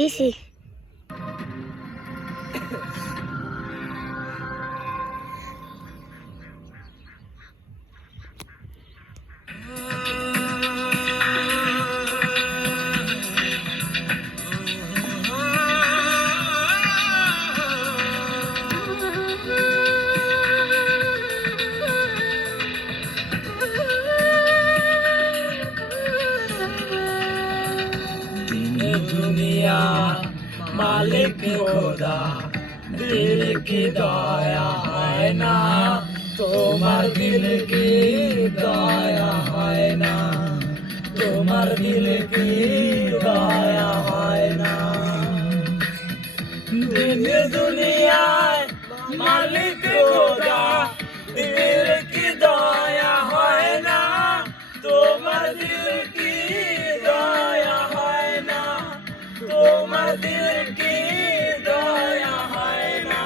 দিছি। दुनिया मालिक खुदा दिल की दया है ना তোমার दिल की दया है ना তোমার दिल की दया है ना दिल दुनिया मालिक खुदा दिल की दया है ना তোমার दिल की दया है ना তোমার दिल की दया है ना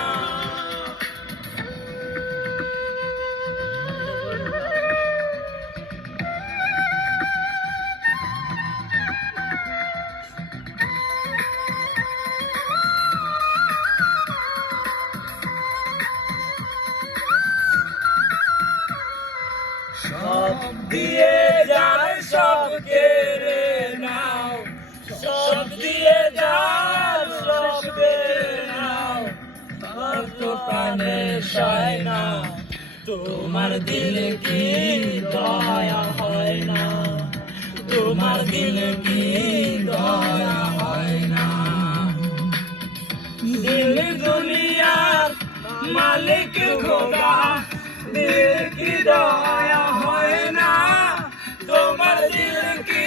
সব দিয়ে যায় সব কেড়ে নাও সব দিয়ে যায় সব কেড়ে নাও আর তো প্রাণে সয় না তোমার দিল কি দয়া হয় না তোমার দিল কি দয়া হয় না দিল দুনিয়ার মালিক খোদা দিল কি দয়া হয় না তোমার দিল কি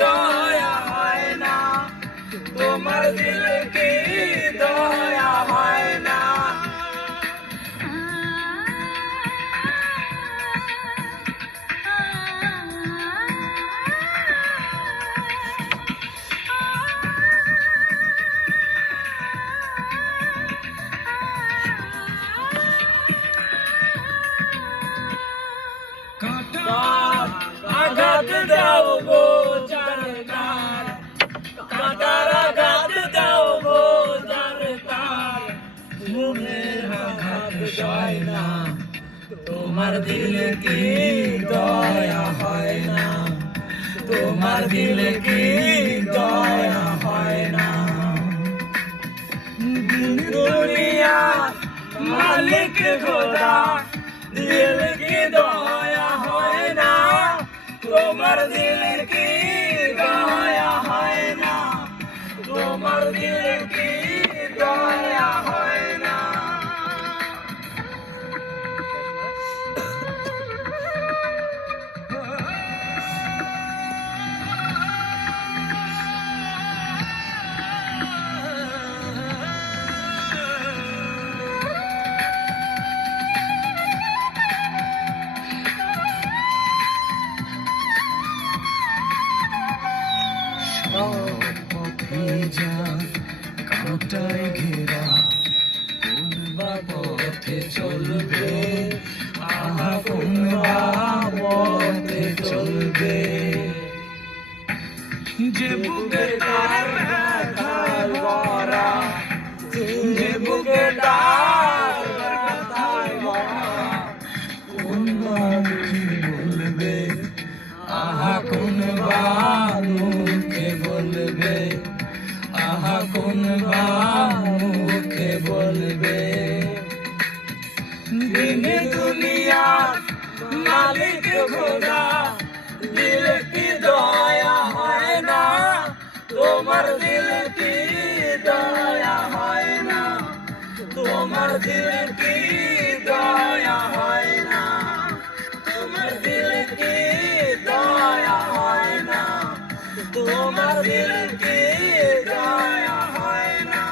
দয়া হয় না তোমার দিল কি দয়া হয় না আঘাত দাও গো জানতার কাটার আঘাত দাও গো জানতার ঘুমের আঘাত সয় না তোমার দিল কি দয়া হয় না তোমার দিল কি দয়া হয় না দুনিয়া মালিক খোদা দিল কি দয়া হয় না তোমার দিল কি দয়া হয় না তোমার দিল কি দয়া হয় না কাঁটায় ঘেরা কোন বা পথে চলবে আহা কোন বা পথে চলবে যে বুকে তার ব্যথায় ভরা যে বুকে তার ব্যথায় ভরা কোন বা কি বলবে আহা কোন বা মুখে বলবে আহা কোন বা মুখে বলবে দিন দুনিয়া মালিক খোদা দিল কি দয়া হয় না তোমার দিল কি দয়া হয় না তোমার দিল কি দয়া হয় না তোমার দিল কি দয়া হয় না তোমার দিল কি দয়া হয় না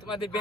তোমাদের